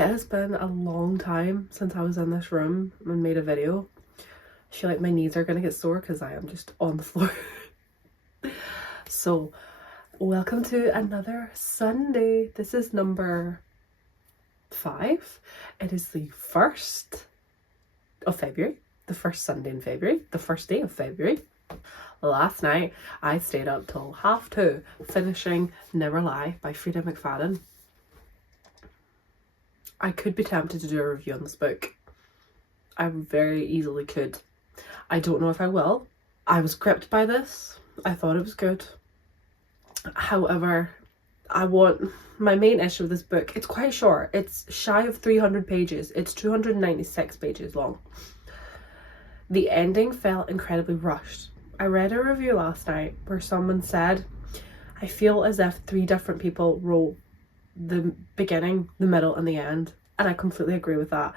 It has been a long time since I was in this room and made a video. I feel like my knees are gonna get sore because I am just on the floor. So, welcome to another Sunday. This is number 5. It is the 1st of February, the first Sunday in February, the first day of February. Last night, I stayed up till 2:30 finishing Never Lie by Freida McFadden. I could be tempted to do a review on this book. I very easily could. I don't know if I will. I was gripped by this. I thought it was good. However, my main issue with this book, it's quite short. It's shy of 300 pages. It's 296 pages long. The ending felt incredibly rushed. I read a review last night where someone said, I feel as if 3 different people wrote the beginning, the middle and the end, and I completely agree with that.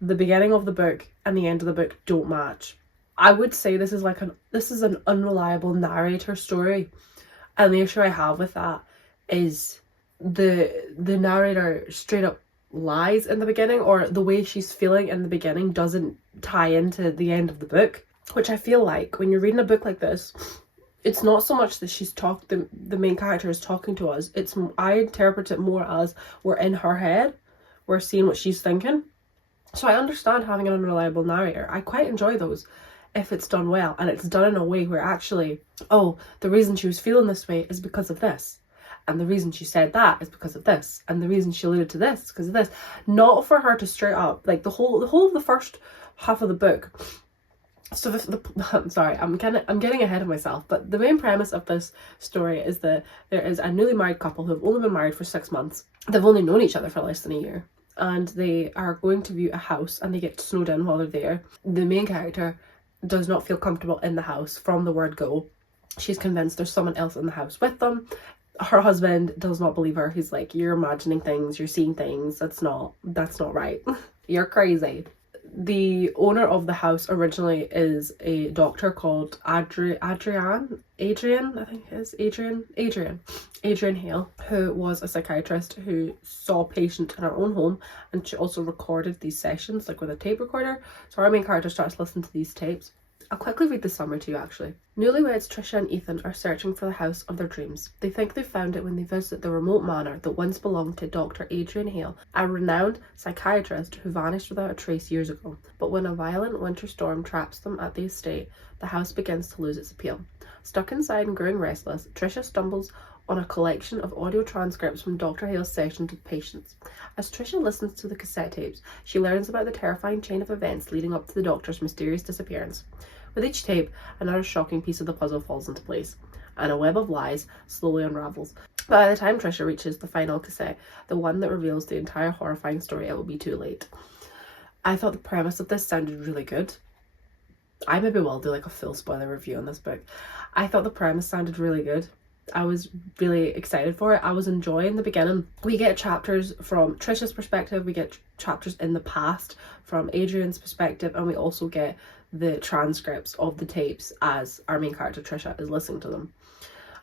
The beginning of the book and the end of the book don't match. I would say this is an unreliable narrator story, and the issue I have with that is the narrator straight up lies in the beginning, or the way she's feeling in the beginning doesn't tie into the end of the book, which I feel like when you're reading a book like this, it's not so much that the main character is talking to us. I interpret it more as we're in her head, we're seeing what she's thinking. So I understand having an unreliable narrator. I quite enjoy those if it's done well, and it's done in a way where actually, oh, the reason she was feeling this way is because of this, and the reason she said that is because of this, and the reason she alluded to this is because of this. Not for her to straight up, like the whole of the first half of the book. So sorry, I'm getting ahead of myself, but the main premise of this story is that there is a newly married couple who have only been married for 6 months. They've only known each other for less than a year, and they are going to view a house, and they get snowed in while they're there. The main character does not feel comfortable in the house from the word go. She's convinced there's someone else in the house with them. Her husband does not believe her. He's like, you're imagining things, you're seeing things, that's not right. You're crazy. The owner of the house originally is a doctor called Adrian Hale, who was a psychiatrist who saw patients in her own home, and she also recorded these sessions like with a tape recorder. So our main character starts listening to these tapes. I'll quickly read the summary to you actually. Newlyweds Trisha and Ethan are searching for the house of their dreams. They think they've found it when they visit the remote manor that once belonged to Dr. Adrian Hale, a renowned psychiatrist who vanished without a trace years ago. But when a violent winter storm traps them at the estate, the house begins to lose its appeal. Stuck inside and growing restless, Trisha stumbles on a collection of audio transcripts from Dr. Hale's sessions with patients. As Trisha listens to the cassette tapes, she learns about the terrifying chain of events leading up to the doctor's mysterious disappearance. With each tape, another shocking piece of the puzzle falls into place, and a web of lies slowly unravels. By the time Trisha reaches the final cassette, the one that reveals the entire horrifying story, it will be too late. I thought the premise of this sounded really good. I maybe will do like a full spoiler review on this book. I thought the premise sounded really good. I was really excited for it. I was enjoying the beginning. We get chapters from Trisha's perspective, we get chapters in the past from Adrian's perspective, and we also get the transcripts of the tapes as our main character Trisha is listening to them.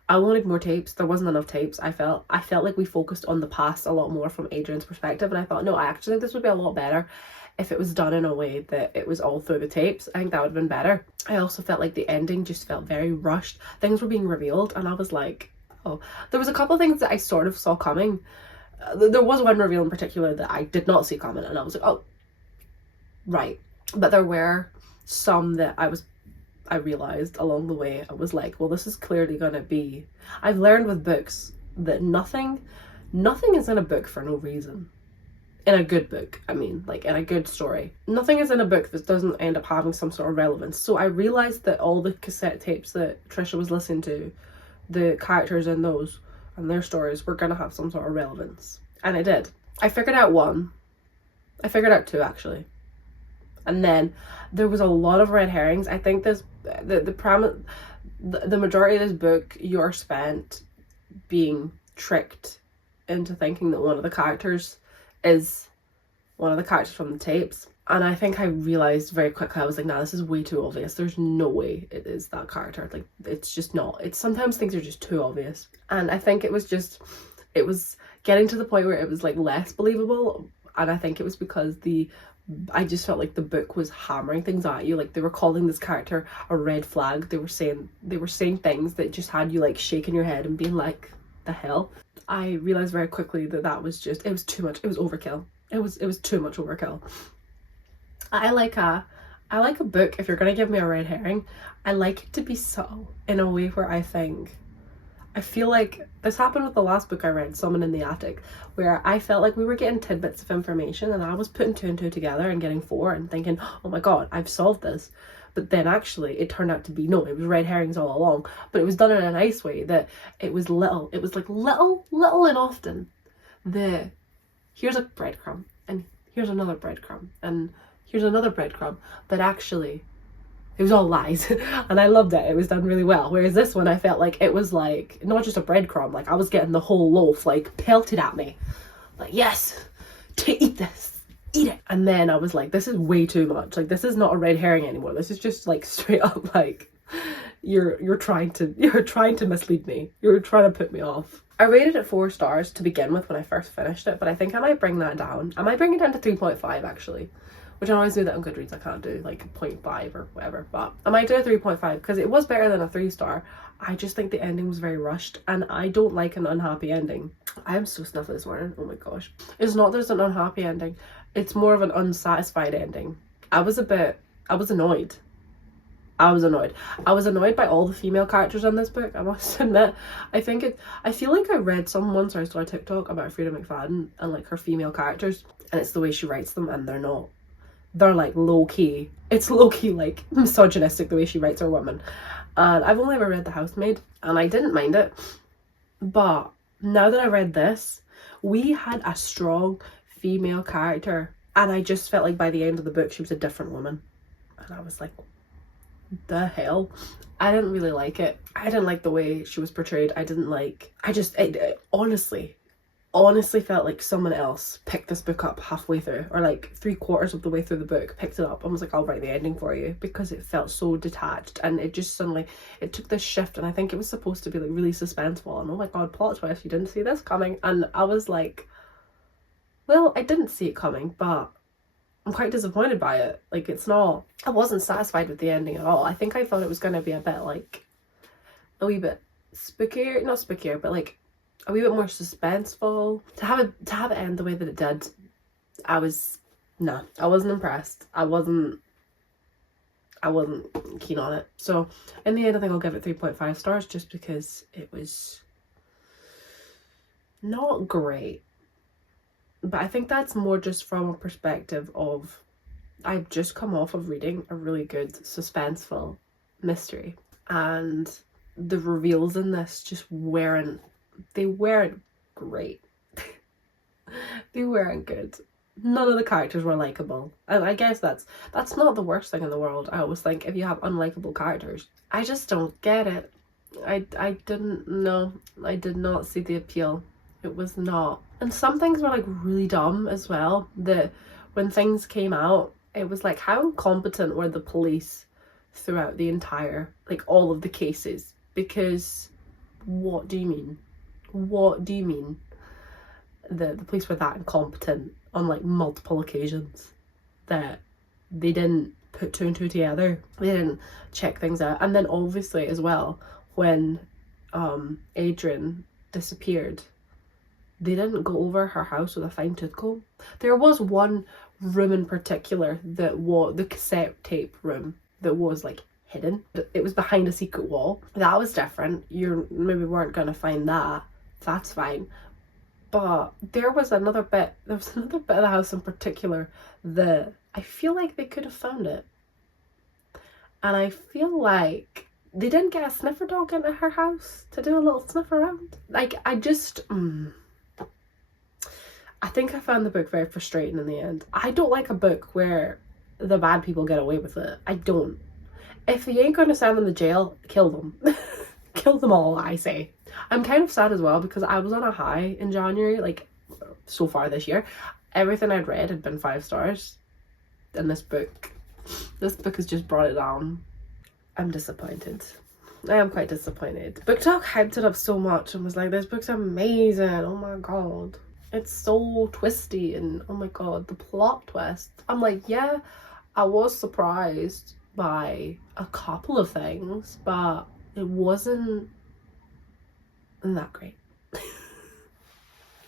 I wanted more tapes. There wasn't enough tapes. I felt like we focused on the past a lot more from Adrian's perspective, and I thought, no, I actually think this would be a lot better if it was done in a way that it was all through the tapes. I think that would have been better. I also felt like the ending just felt very rushed. Things were being revealed and I was like, oh. There was a couple of things that I sort of saw coming. There was one reveal in particular that I did not see coming, and I was like, oh, right. But there were some that I realized along the way. I was like, well, this is clearly gonna be, I've learned with books that nothing is in a book for no reason. In a good book, I mean, like in a good story. Nothing is in a book that doesn't end up having some sort of relevance. So I realized that all the cassette tapes that Trisha was listening to, the characters in those and their stories were gonna have some sort of relevance. And it did. I figured out 1. I figured out 2 actually. And then there was a lot of red herrings. I think the majority of this book, you're spent being tricked into thinking that one of the characters is one of the characters from the tapes. And I think I realized very quickly, I was like, nah, this is way too obvious. There's no way it is that character. Like, it's just not. It's sometimes things are just too obvious. And I think it was getting to the point where it was like less believable and I think it was because I just felt like the book was hammering things at you. Like, they were calling this character a red flag. They were saying things that just had you like shaking your head and being like, the hell. I realized very quickly that was just, it was too much. It was overkill. It was too much overkill. I like a book, if you're gonna give me a red herring, I like it to be subtle in a way where I feel like this happened with the last book I read, Someone in the Attic, where I felt like we were getting tidbits of information and I was putting 2 and 2 together and getting 4 and thinking, oh my god, I've solved this. But then actually it turned out to be, no, it was red herrings all along. But it was done in a nice way, that it was little. It was like little and often. Here's a breadcrumb, and here's another breadcrumb, and here's another breadcrumb. But actually, it was all lies. And I loved it. It was done really well. Whereas this one, I felt like it was like, not just a breadcrumb, like I was getting the whole loaf like pelted at me. Like, yes, to eat this. Eat it. And then I was like, this is way too much. Like, this is not a red herring anymore. This is just like straight up like, you're trying to mislead me. You're trying to put me off. I rated it 4 stars to begin with when I first finished it, but I think I might bring that down. I might bring it down to 3.5 actually, which I always do that on Goodreads. I can't do like 0.5 or whatever, but I might do a 3.5 because it was better than a 3-star. I just think the ending was very rushed, and I don't like an unhappy ending. I am so snuffly this morning. Oh my gosh. It's not there's an unhappy ending. It's more of an unsatisfied ending. I was annoyed. I was annoyed by all the female characters in this book, I must admit. I feel like I read some once, or I saw a TikTok about Freida McFadden and like her female characters, and it's the way she writes them, and they're like low-key. It's low-key like misogynistic the way she writes her women. And I've only ever read The Housemaid, and I didn't mind it. But now that I read this, we had a strong female character, and I just felt like by the end of the book she was a different woman, and I was like, the hell. I didn't really like it. I didn't like the way she was portrayed. It honestly felt like someone else picked this book up halfway through, or like 3/4 of the way through the book, picked it up and was like, I'll write the ending for you, because it felt so detached, and it just suddenly, it took this shift, and I think it was supposed to be like really suspenseful, and oh my god, plot twist, you didn't see this coming. And I was like, well, I didn't see it coming, but I'm quite disappointed by it. Like, I wasn't satisfied with the ending at all. I think I thought it was going to be a bit like, a wee bit spookier, not spookier, but like a wee bit more suspenseful. To have it end the way that it did, I wasn't impressed. I wasn't keen on it. So in the end, I think I'll give it 3.5 stars, just because it was not great. But I think that's more just from a perspective of, I've just come off of reading a really good suspenseful mystery, and the reveals in this just weren't great. They weren't good. None of the characters were likable, and I guess that's not the worst thing in the world. I always think if you have unlikable characters, I just don't get it. I did not see the appeal. It was not. And some things were like really dumb as well, that when things came out, it was like, how incompetent were the police throughout the entire, like all of the cases? Because what do you mean the police were that incompetent on like multiple occasions, that they didn't put 2 and 2 together, they didn't check things out? And then obviously as well, when Adrian disappeared, they didn't go over her house with a fine-tooth comb. There was one room in particular that was the cassette tape room that was like hidden. It was behind a secret wall. That was different. You maybe weren't going to find that. That's fine. But there was another bit of the house in particular that I feel like they could have found it. And I feel like they didn't get a sniffer dog into her house to do a little sniff around. Like, I think I found the book very frustrating in the end. I don't like a book where the bad people get away with it. I don't. If you ain't going to send them to jail, kill them. Kill them all, I say. I'm kind of sad as well, because I was on a high in January, like so far this year. Everything I'd read had been 5 stars. And this book has just brought it down. I'm disappointed. I am quite disappointed. Booktok hyped it up so much and was like, this book's amazing. Oh my god. It's so twisty, and oh my god, the plot twist. I'm like, yeah, I was surprised by a couple of things, but it wasn't that great.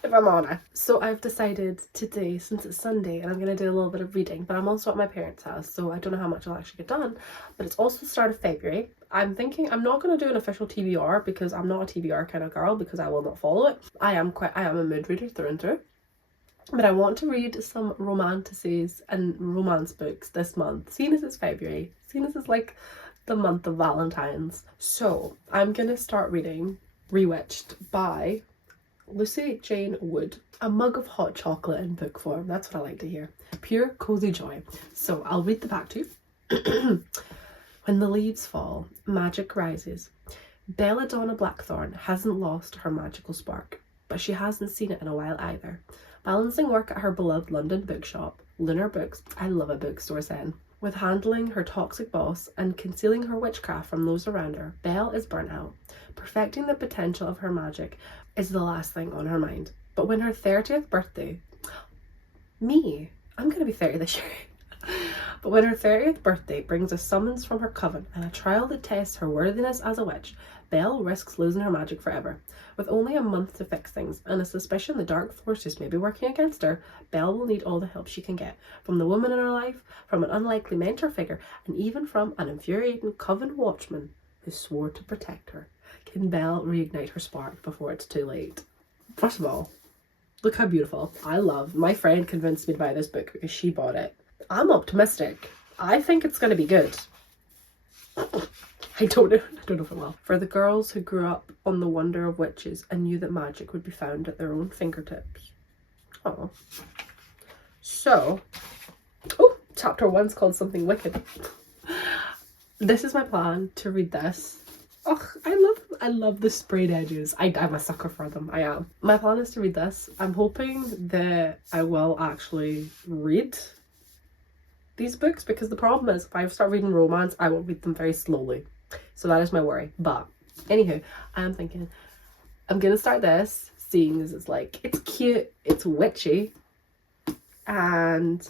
If I'm honest. So I've decided today, since it's Sunday, and I'm going to do a little bit of reading, but I'm also at my parents' house, so I don't know how much I'll actually get done, but it's also the start of February. I'm thinking I'm not going to do an official TBR because I'm not a TBR kind of girl, because I will not follow it. I am a mood reader through and through. But I want to read some romanticises and romance books this month, seeing as it's February, seeing as it's like the month of Valentine's. So I'm going to start reading Rewitched by Lucy Jane Wood. A mug of hot chocolate in book form. That's what I like to hear. Pure cozy joy. So I'll read the back too. When the leaves fall, magic rises. Belladonna Blackthorn hasn't lost her magical spark, but she hasn't seen it in a while either. Balancing work at her beloved London bookshop, Lunar Books, I love a bookstore then, with handling her toxic boss and concealing her witchcraft from those around her, Belle is burnt out. Perfecting the potential of her magic is the last thing on her mind. But when her 30th birthday, I'm gonna be 30 this year. But when her 30th birthday brings a summons from her coven and a trial that tests her worthiness as a witch, Belle risks losing her magic forever. With only a month to fix things and a suspicion the dark forces may be working against her, Belle will need all the help she can get, from the woman in her life, from an unlikely mentor figure, and even from an infuriating coven watchman who swore to protect her. Can Belle reignite her spark before it's too late? First of all, look how beautiful. My friend convinced me to buy this book because she bought it. I'm optimistic. I think it's going to be good. I don't know if it will. For the girls who grew up on the wonder of witches and knew that magic would be found at their own fingertips. Oh. So, chapter 1's called Something Wicked. This is my plan to read this. Oh, I love the sprayed edges. I'm a sucker for them. I am. My plan is to read this. I'm hoping that I will actually read these books, because the problem is if I start reading romance, I will read them very slowly. So that is my worry. But anywho, I'm thinking I'm gonna start this, seeing as it's like, it's cute, it's witchy, and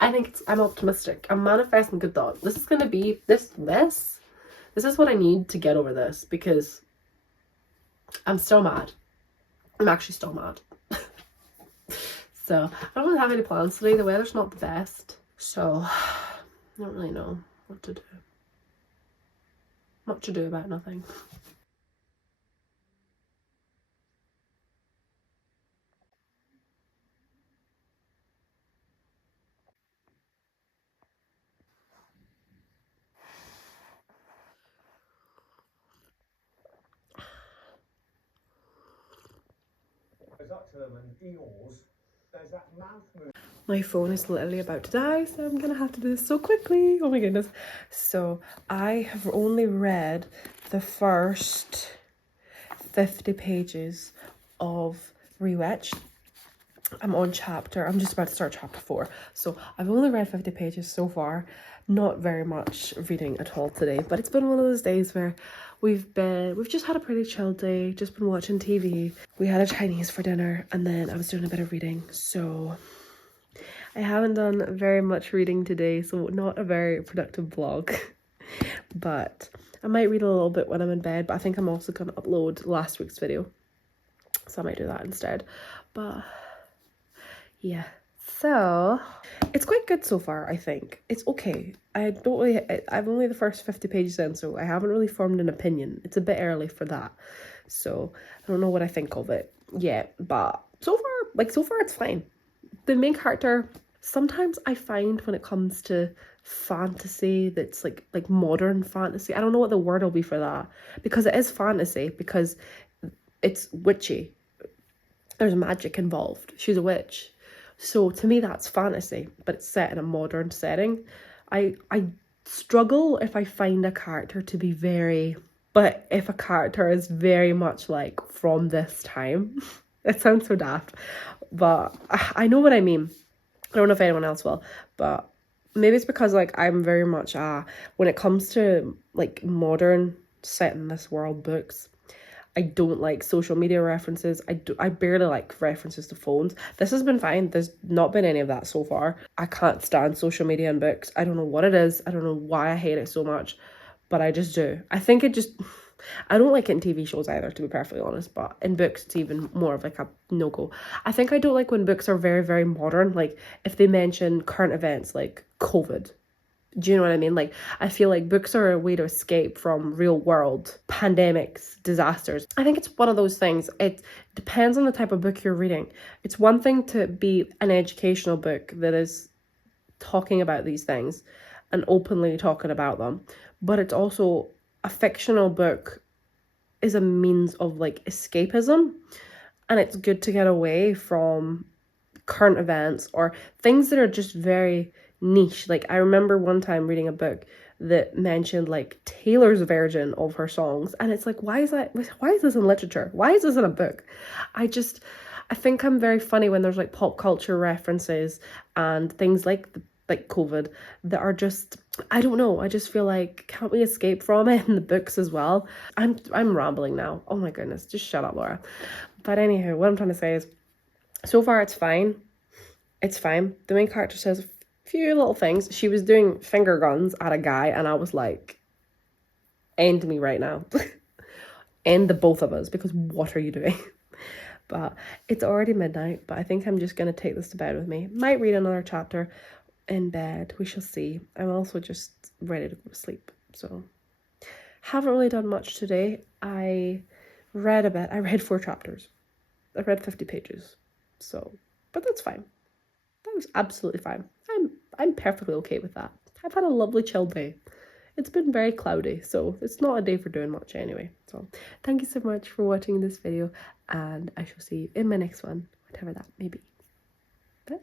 I think I'm optimistic. I'm manifesting good thought. This is gonna be this is what I need to get over this, because I'm still mad. I'm actually still mad. So I don't really have any plans today. The weather's not the best, so I don't really know what to do. Much to do about nothing. My phone is literally about to die, so I'm gonna have to do this so quickly. Oh my goodness. So I have only read the first 50 pages of Rewitched. I'm just about to start chapter 4. So I've only read 50 pages so far. Not very much reading at all today, but it's been one of those days where we've just had a pretty chill day, just been watching TV. We had a Chinese for dinner, and then I was doing a bit of reading. So I haven't done very much reading today, so not a very productive vlog. But I might read a little bit when I'm in bed, but I think I'm also going to upload last week's video, so I might do that instead. But yeah, so it's quite good so far. I think it's okay. I've only the first 50 pages in, so I haven't really formed an opinion. It's a bit early for that, so I don't know what I think of it yet. But so far it's fine. The main character, sometimes I find when it comes to fantasy that's like modern fantasy, I don't know what the word will be for that, because it is fantasy, because it's witchy, there's magic involved, she's a witch. So to me that's fantasy, but it's set in a modern setting. I struggle if I find a character to be but if a character is very much like from this time, it sounds so daft, but I know what I mean. I don't know if anyone else will, but maybe it's because like I'm very much when it comes to like modern set in this world books, I don't like social media references. I barely like references to phones. This has been fine. There's not been any of that so far. I can't stand social media in books. I don't know what it is. I don't know why I hate it so much, but I just do. I think it just... I don't like it in TV shows either, to be perfectly honest, but in books it's even more of like a no-go. I think I don't like when books are very, very modern, like if they mention current events like COVID. Do you know what I mean? Like, I feel like books are a way to escape from real world pandemics, disasters. I think it's one of those things. It depends on the type of book you're reading. It's one thing to be an educational book that is talking about these things and openly talking about them, but it's also a fictional book is a means of like escapism, and it's good to get away from current events or things that are just very niche. Like, I remember one time reading a book that mentioned like Taylor's version of her songs, and it's like, why is this in literature? Why is this in a book? I think I'm very funny when there's like pop culture references and things like COVID that are just, I don't know, I just feel like, can't we escape from it in the books as well? I'm rambling now. Oh my goodness, just shut up, Laura. But anywho, what I'm trying to say is, so far it's fine. It's fine. The main character says a few little things. She was doing finger guns at a guy, and I was like, end me right now. End the both of us, because what are you doing? But it's already midnight, but I think I'm just going to take this to bed with me. Might read another chapter in bed. We shall see. I'm also just ready to go to sleep. So, haven't really done much today. I read a bit. I read 4 chapters. I read 50 pages. So, but that's fine. That was absolutely fine. I'm perfectly okay with that. I've had a lovely chill day. It's been very cloudy, so it's not a day for doing much anyway. So thank you so much for watching this video, and I shall see you in my next one, whatever that may be. Bye.